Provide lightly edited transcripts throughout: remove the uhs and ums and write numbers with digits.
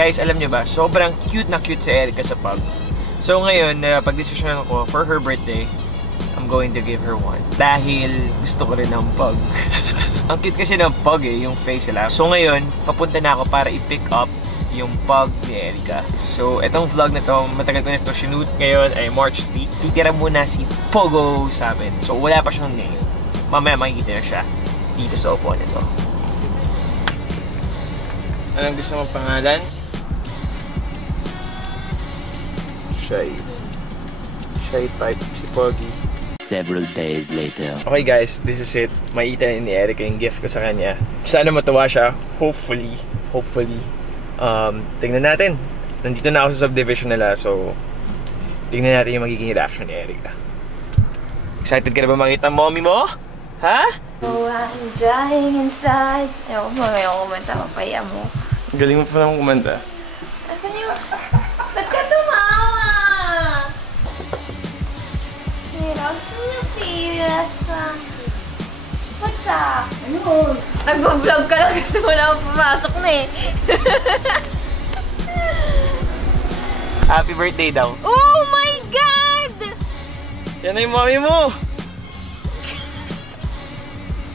Guys, alam nyo ba, sobrang cute na cute si Erica sa pug. So ngayon, pag-desisyonan ko for her birthday, I'm going to give her one. Dahil gusto ko rin ng pug. Ang cute kasi ng pug yung face nila. So ngayon, papunta na ako para i-pick up yung pug ni Erica. So, itong vlog na to, matagal ko na ito sinute. Ngayon ay March 3. Titira muna si Pogo sa amin. So, wala pa siyang name. Mamaya makikita na siya dito sa upuan nito. Anong gusto mong pangalan? Shy. Shy type si Poggy. Several days later. Okay guys, this is it. Makita ni Erica yung gift ko sa kanya. Sana matuwa siya. Hopefully. Tingnan natin. Nandito na ako sa subdivision nila, so tingnan natin yung magiging reaction ni Erica. Excited ka na ba makita mommy mo? Ha? Oh, I'm dying inside. Ayoko kumanta, mapaya mo. Galing mo pa naman kumanta. Asan yung... Ba't ka tumawa? Hirap na serious. What's up? Ano? Nag-vlog ka lang. Gusto mo lang pumasok na eh. Happy birthday daw. Oh my God! Yan na yung mommy mo.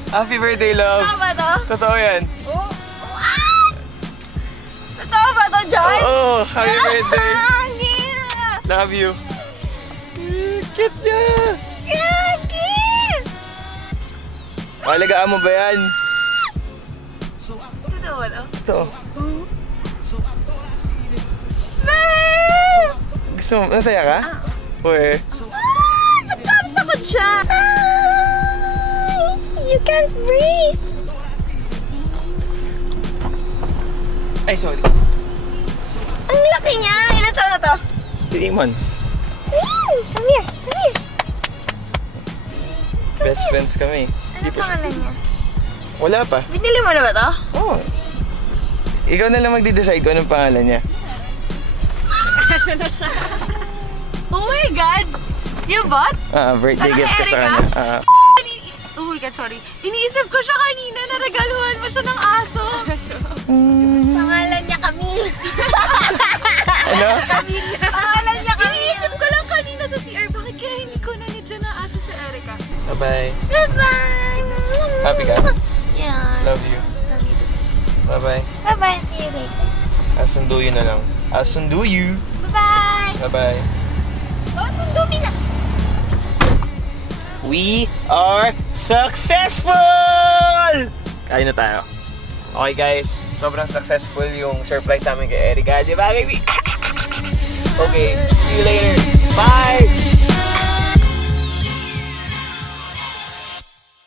Happy birthday, love. Totoo ba to? Totoo yan. Oh, what? Totoo ba to, John? Oo, happy birthday. Yeah. Love you. Cute niya. Alagaan mo ba yan? Totoo ba to? Ito. Gusto mo? Nasaya ka? Uy. Takot siya! You can't breathe! Ay, sorry. Ang laki niya! Ilan taon na to? 3 months. Come here! Come here! Best friends kami. Ano pangalan niya? Wala pa. Binili mo na ba to? Oo. Ikaw na lang magde-decide kung anong pangalan niya. Asa na siya? Oh my God! You bought? Birthday gift ko sa kanya. Oh my God, sorry. Iniisip ko siya kanina na regaluhan mo siya ng aso. Pangalan niya Camille. Ano? Camille. Pangalan niya Camille. Iniisip ko lang kanina sa CR. Bakit kaya hindi ko na niya na aso sa Erica? Bye-bye. Bye-bye! Happy ka? Yeah. Love you. Love you too. Bye-bye. Bye-bye. See you later. I'll sundo you na lang. I'll sundo you. Bye-bye! Bye-bye. Oh, sundo mi na! We are successful! Kain na tayo. Okay guys, sobrang successful yung surprise namin kay Erica. Di ba, baby? Okay, see you later.